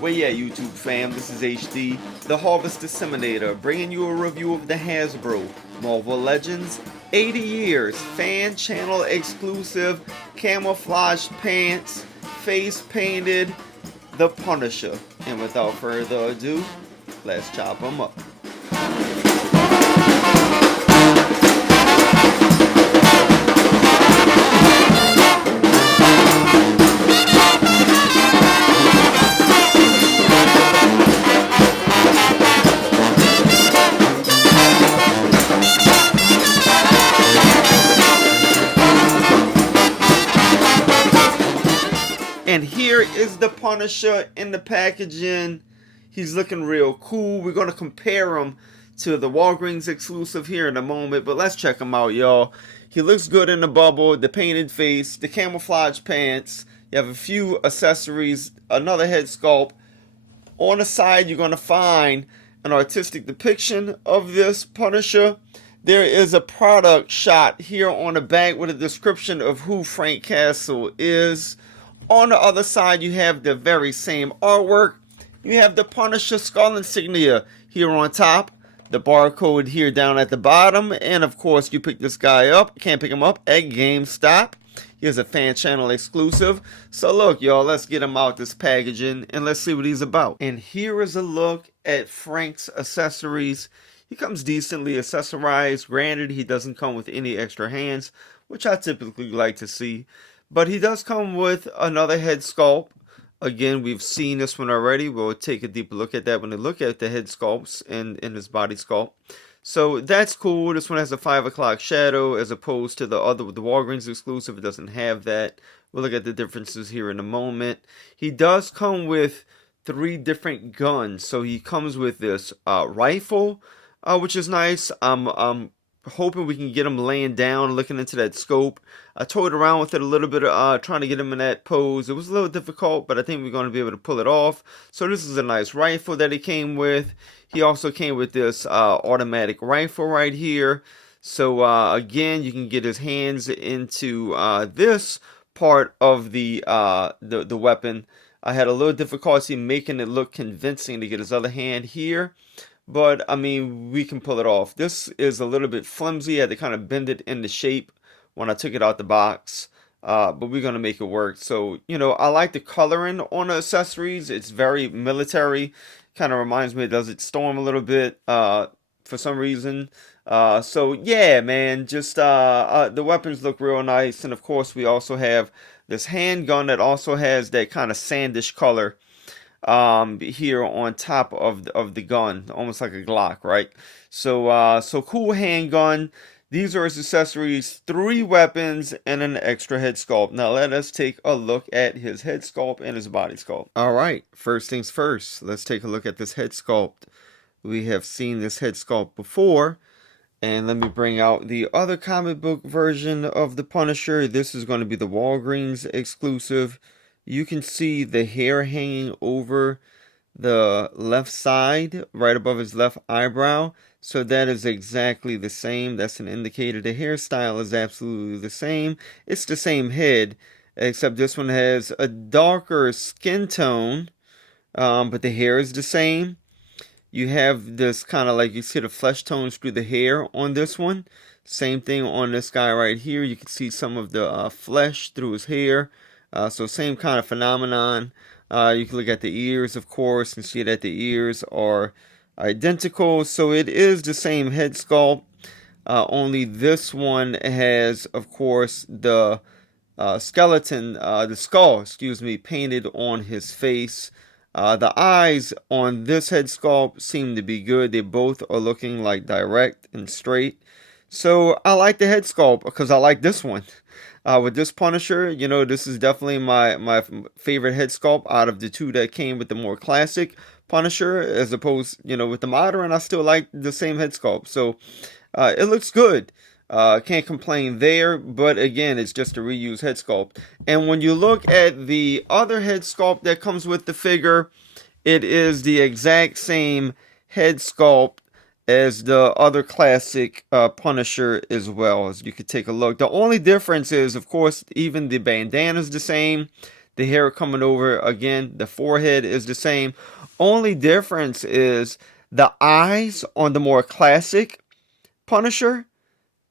Well, yeah, YouTube fam, this is HD, the Harvest Disseminator, bringing you a review of the Hasbro Marvel Legends 80 Years fan channel exclusive camouflage pants, face painted, the Punisher. And without further ado, let's chop them up. And here is the Punisher in the packaging. He's looking real cool. We're going to compare him to the Walgreens exclusive here in a moment. But let's check him out, y'all. He looks good in the bubble, the painted face, the camouflage pants. You have a few accessories, another head sculpt. On the side, you're going to find an artistic depiction of this Punisher. There is a product shot here on the back with a description of who Frank Castle is. On the other side, you have the very same artwork. You have the Punisher skull insignia here on top. The barcode here down at the bottom. And of course, you pick this guy up. You can't pick him up at GameStop. Here's a fan channel exclusive. So look, y'all, let's get him out this packaging and let's see what he's about. And here is a look at Frank's accessories. He comes decently accessorized. Granted, he doesn't come with any extra hands, which I typically like to see. But he does come with another head sculpt. Again, we've seen this one already. We'll take a deeper look at that when we look at the head sculpts and his body sculpt. So that's cool. This one has a 5 o'clock shadow as opposed to the Walgreens exclusive. It doesn't have that. We'll look at the differences here in a moment. He does come with 3 different guns. So he comes with this rifle, which is nice. I'm hoping we can get him laying down, looking into that scope. I toyed around with it a little bit, trying to get him in that pose. It was a little difficult, but I think we're going to be able to pull it off. So this is a nice rifle that he came with. He also came with this automatic rifle right here. So again, you can get his hands into this part of the weapon. I had a little difficulty making it look convincing to get his other hand here. But, I mean, we can pull it off. This is a little bit flimsy. I had to kind of bend it into shape when I took it out the box. But we're going to make it work. So, you know, I like the coloring on the accessories. It's very military. Kind of reminds me of Desert Storm a little bit for some reason. So, yeah, man. Just the weapons look real nice. And, of course, we also have this handgun that also has that kind of sandish color. Here on top of the gun, almost like a Glock, right? So cool handgun. These are his accessories, 3 weapons and an extra head sculpt. Now let us take a look at his head sculpt and his body sculpt. All right, first things first, let's take a look at this head sculpt. We have seen this head sculpt before, and let me bring out the other comic book version of the Punisher. This is going to be the Walgreens exclusive. You can see the hair hanging over the left side, right above his left eyebrow. So that is exactly the same. That's an indicator. The hairstyle is absolutely the same. It's the same head, except this one has a darker skin tone, but the hair is the same. You have this kind of like, you see the flesh tones through the hair on this one. Same thing on this guy right here. You can see some of the flesh through his hair. So same kind of phenomenon. You can look at the ears, of course, and see that the ears are identical. So it is the same head sculpt. Only this one has, of course, the the skull, painted on his face. The eyes on this head sculpt seem to be good. They both are looking like direct and straight. So I like the head sculpt because I like this one. With this Punisher, you know, this is definitely my favorite head sculpt out of the 2 that came with the more classic Punisher, as opposed, you know, with the modern. I still like the same head sculpt. So it looks good. Can't complain there, but again, it's just a reused head sculpt. And when you look at the other head sculpt that comes with the figure, it is the exact same head sculpt as the other classic Punisher as well, as you could take a look. The only difference is, of course, even the bandana is the same. the hair coming over. Again, the forehead is the same. Only difference is the eyes on the more classic Punisher.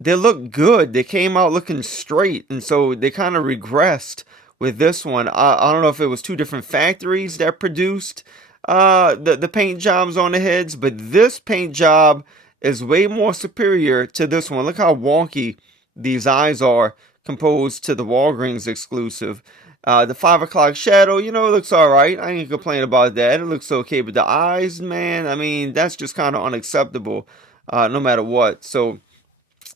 They look good. They came out looking straight, and so they kind of regressed with this one. I don't know if it was two different factories that produced the paint jobs on the heads, but this paint job is way more superior to this one. Look how wonky these eyes are composed to the Walgreens exclusive. The 5 o'clock shadow, you know, it looks alright. I ain't complain about that. It looks okay, but the eyes, man, I mean, that's just kind of unacceptable, no matter what. So,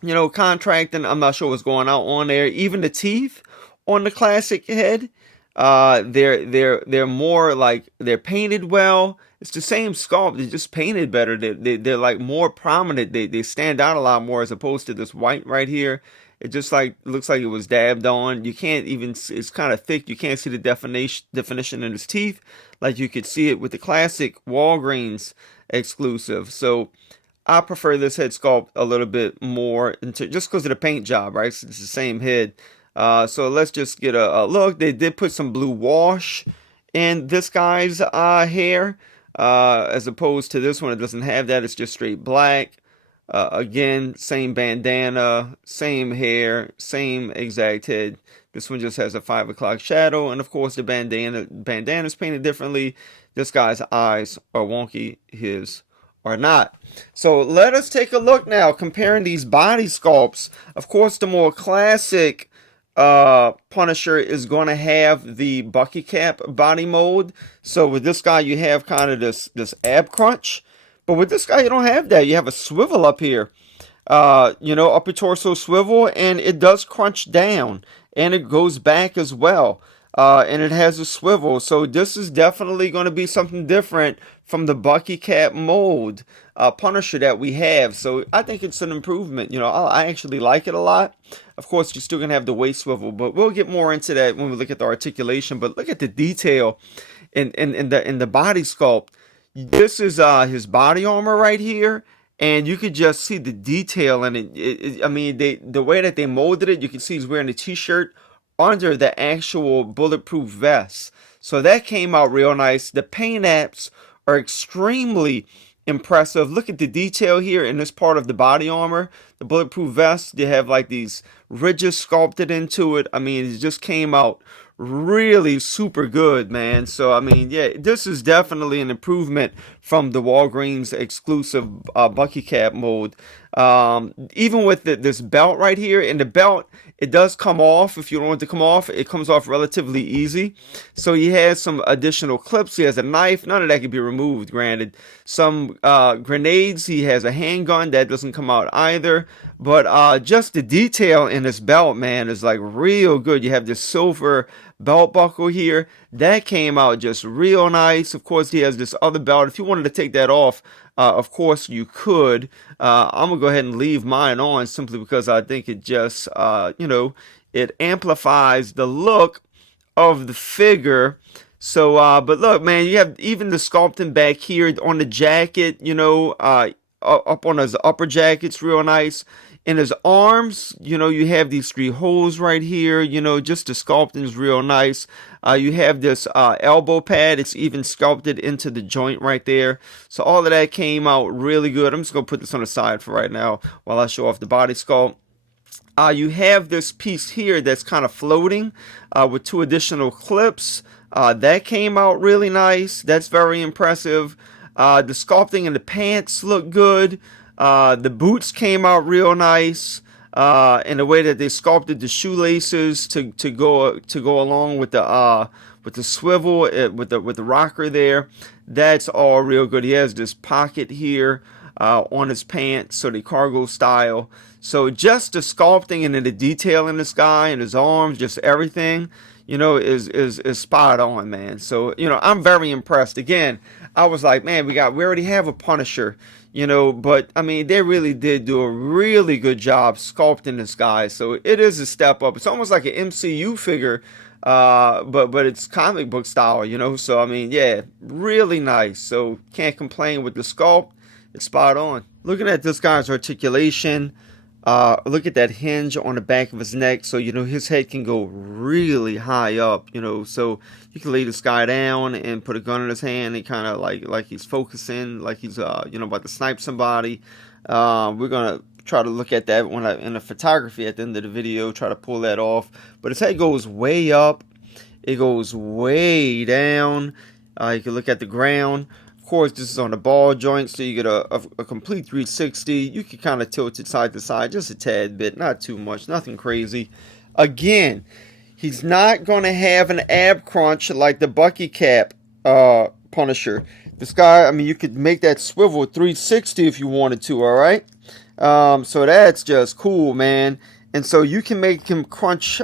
you know, contracting, I'm not sure what's going on there. Even the teeth on the classic head, they're more like, they're painted well. It's the same sculpt, they're just painted better. They're like more prominent. They stand out a lot more as opposed to this white right here. It just like looks like it was dabbed on. You can't even, it's kind of thick. You can't see the definition in his teeth like you could see it with the classic Walgreens exclusive. So I prefer this head sculpt a little bit more just because of the paint job, right? So it's the same head. So let's just get a look. They did put some blue wash in this guy's hair, as opposed to this one. It doesn't have that. It's just straight black. Again, same bandana, same hair, same exact head. This one just has a 5 o'clock shadow, and of course the bandana's painted differently. This guy's eyes are wonky, his are not. So let us take a look now, comparing these body sculpts. Of course, the more classic Punisher is going to have the Bucky cap body mold. So with this guy, you have kind of this ab crunch. But with this guy, you don't have that. You have a swivel up here. You know, upper torso swivel, and it does crunch down. And it goes back as well. And it has a swivel. So this is definitely going to be something different from the Bucky cap mold Punisher that we have. So I think it's an improvement. You know, I actually like it a lot. Of course, you're still going to have the waist swivel. But we'll get more into that when we look at the articulation. But look at the detail in the body sculpt. This is his body armor right here, and you could just see the detail in it. I mean, the way that they molded it, you can see he's wearing a t-shirt under the actual bulletproof vest. So that came out real nice. The paint apps are extremely impressive. Look at the detail here in this part of the body armor. The bulletproof vest, they have like these ridges sculpted into it. I mean, it just came out really super good, man. So I mean, yeah, this is definitely an improvement from the Walgreens exclusive Bucky cap mold. Even with this belt right here, and the belt, it does come off. If you don't want it to come off, it comes off relatively easy. So he has some additional clips. He has a knife. None of that can be removed, granted. Some grenades. He has a handgun. That doesn't come out either. But just the detail in this belt, man, is like real good. You have this silver belt buckle here. That came out just real nice. Of course, he has this other belt. If you wanted to take that off, of course you could. I'm going to go ahead and leave mine on simply because I think it just, you know, it amplifies the look of the figure. So, but look, man, you have even the sculpting back here on the jacket, you know, up on his upper jacket's real nice. In his arms, you know, you have these 3 holes right here. You know, just the sculpting is real nice. You have this elbow pad. It's even sculpted into the joint right there. So all of that came out really good. I'm just going to put this on the side for right now while I show off the body sculpt. You have this piece here that's kind of floating with 2 additional clips. That came out really nice. That's very impressive. The sculpting in the pants look good. The boots came out real nice, in the way that they sculpted the shoelaces to go along with the swivel, with the rocker there. That's all real good. He has this pocket here on his pants, so the cargo style. So just the sculpting and the detail in this guy and his arms, just everything, you know, is spot on, man. So, you know, I'm very impressed. Again, I was like, man, we already have a Punisher, you know, but I mean, they really did do a really good job sculpting this guy. So it is a step up. It's almost like an MCU figure, but it's comic book style, you know. So I mean, yeah, really nice. So can't complain with the sculpt. It's spot on. Looking at this guy's articulation, Look at that hinge on the back of his neck. So, you know, his head can go really high up, you know. So you can lay this guy down and put a gun in his hand and kind of like he's focusing, like he's, you know, about to snipe somebody. We're going to try to look at that when in the photography at the end of the video, try to pull that off. But his head goes way up. It goes way down. You can look at the ground. Of course, this is on the ball joint, so you get a complete 360. You can kind of tilt it side to side just a tad bit, not too much, nothing crazy. Again, he's not going to have an ab crunch like the Bucky Cap Punisher. This guy, I mean, you could make that swivel 360 if you wanted to, all right? So that's just cool, man. And so you can make him crunch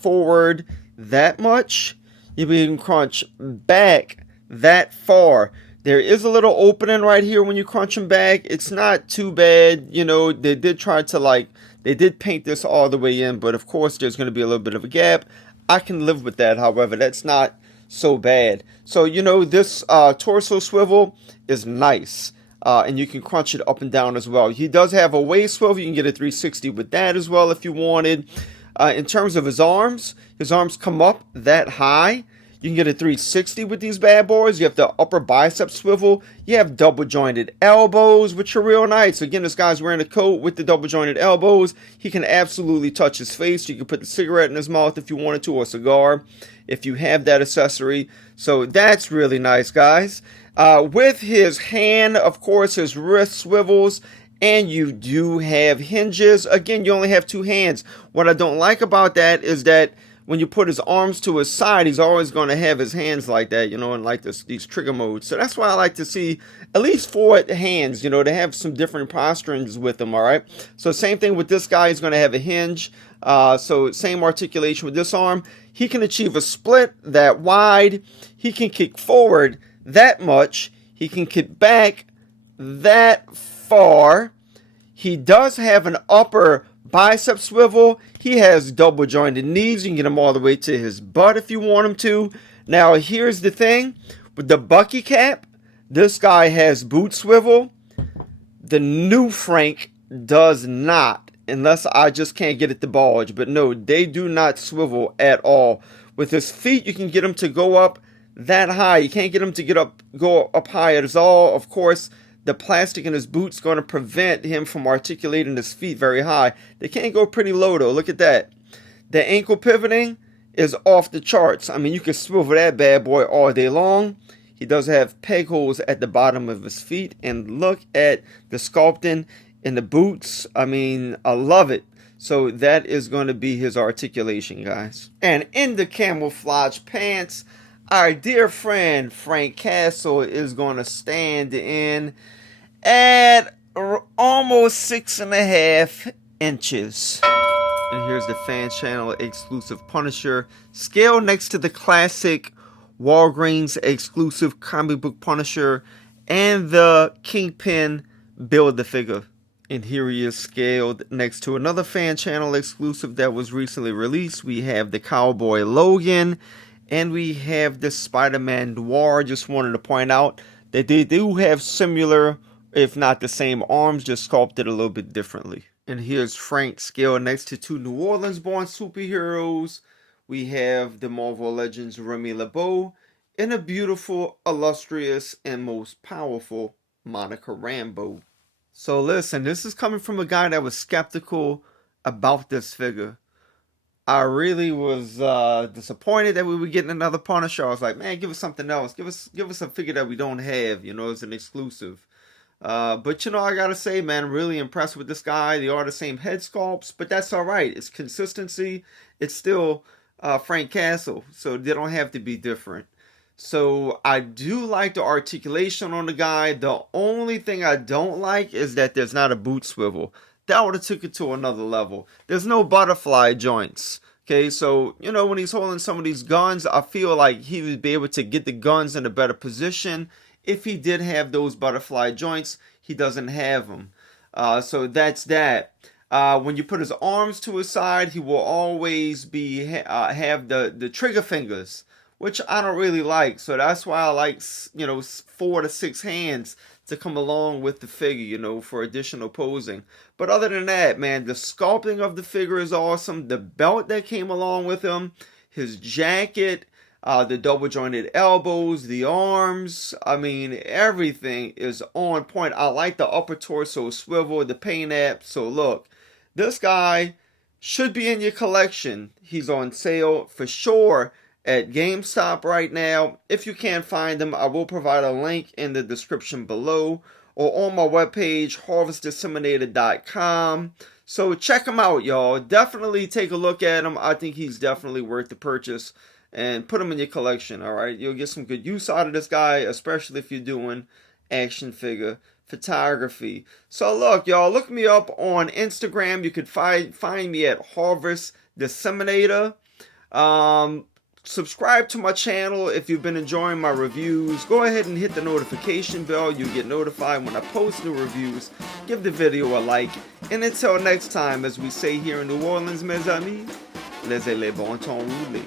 forward that much. You can crunch back that far. There is a little opening right here when you crunch him back. It's not too bad. You know, they did try to they did paint this all the way in, but of course there's going to be a little bit of a gap. I can live with that, however. That's not so bad. So, you know, this torso swivel is nice. And you can crunch it up and down as well. He does have a waist swivel. You can get a 360 with that as well if you wanted. In terms of his arms come up that high. You can get a 360 with these bad boys. You have the upper bicep swivel. You have double jointed elbows, which are real nice. Again, this guy's wearing a coat with the double jointed elbows. He can absolutely touch his face. You can put the cigarette in his mouth if you wanted to, or a cigar, if you have that accessory. So that's really nice, guys. With his hand, of course, his wrist swivels, and you do have hinges. Again, you only have two hands. What I don't like about that is that when you put his arms to his side, he's always going to have his hands like that, you know, in like these trigger modes. So that's why I like to see at least 4 hands, you know, to have some different posturings with them, all right? So same thing with this guy. He's going to have a hinge. So same articulation with this arm. He can achieve a split that wide. He can kick forward that much. He can kick back that far. He does have an upper bicep swivel. He has double jointed knees. You can get him all the way to his butt if you want him to. Now here's the thing with the Bucky Cap, this guy has boot swivel. The new Frank does not, unless I just can't get it to bulge. But no, they do not swivel at all. With his feet, you can get him to go up that high. You can't get him to go up high at all. Of course, the plastic in his boot's going to prevent him from articulating his feet very high. They can't go pretty low though. Look at that. The ankle pivoting is off the charts. I mean, you can swivel that bad boy all day long. He does have peg holes at the bottom of his feet. And look at the sculpting in the boots. I mean, I love it. So that is going to be his articulation, guys. And in the camouflage pants, our dear friend Frank Castle is going to stand in at almost 6.5 inches. And here's the fan channel exclusive Punisher. Scale next to the classic Walgreens exclusive comic book Punisher and the Kingpin Build-A-Figure. And here he is scaled next to another fan channel exclusive that was recently released. We have the Cowboy Logan. And we have the Spider-Man Noir. Just wanted to point out that they do have similar, if not the same arms, just sculpted a little bit differently. And here's Frank scaled next to 2 New Orleans-born superheroes. We have the Marvel Legends Remy LeBeau and a beautiful, illustrious, and most powerful Monica Rambeau. So listen, this is coming from a guy that was skeptical about this figure. I really was disappointed that we were getting another Punisher. I was like, man, give us something else. Give us a figure that we don't have, you know, as an exclusive. But, you know, I gotta say, man, I'm really impressed with this guy. They are the same head sculpts, but that's all right. It's consistency. It's still Frank Castle, so they don't have to be different. So I do like the articulation on the guy. The only thing I don't like is that there's not a boot swivel. That would have took it to another level. There's no butterfly joints. Okay, so, you know, when he's holding some of these guns, I feel like he would be able to get the guns in a better position. If he did have those butterfly joints, he doesn't have them. So that's that. When you put his arms to his side, he will always have the trigger fingers which I don't really like. So that's why I like, you know, 4 to 6 hands to come along with the figure, you know, for additional posing. But other than that, man, the sculpting of the figure is awesome. The belt that came along with him, his jacket, the double jointed elbows, the arms, I mean, everything is on point. I like the upper torso swivel, the paint app. So look, this guy should be in your collection. He's on sale for sure at GameStop right now. If you can't find him, I will provide a link in the description below or on my webpage, harvestdisseminator.com. So check him out, y'all. Definitely take a look at him. I think he's definitely worth the purchase. And put him in your collection, alright? You'll get some good use out of this guy, especially if you're doing action figure photography. So look, y'all, look me up on Instagram. You could find me at Harvest Disseminator. Subscribe to my channel if you've been enjoying my reviews. Go ahead and hit the notification bell. You'll get notified when I post new reviews. Give the video a like. And until next time, as we say here in New Orleans, mes amis, laissez les bon temps rouler.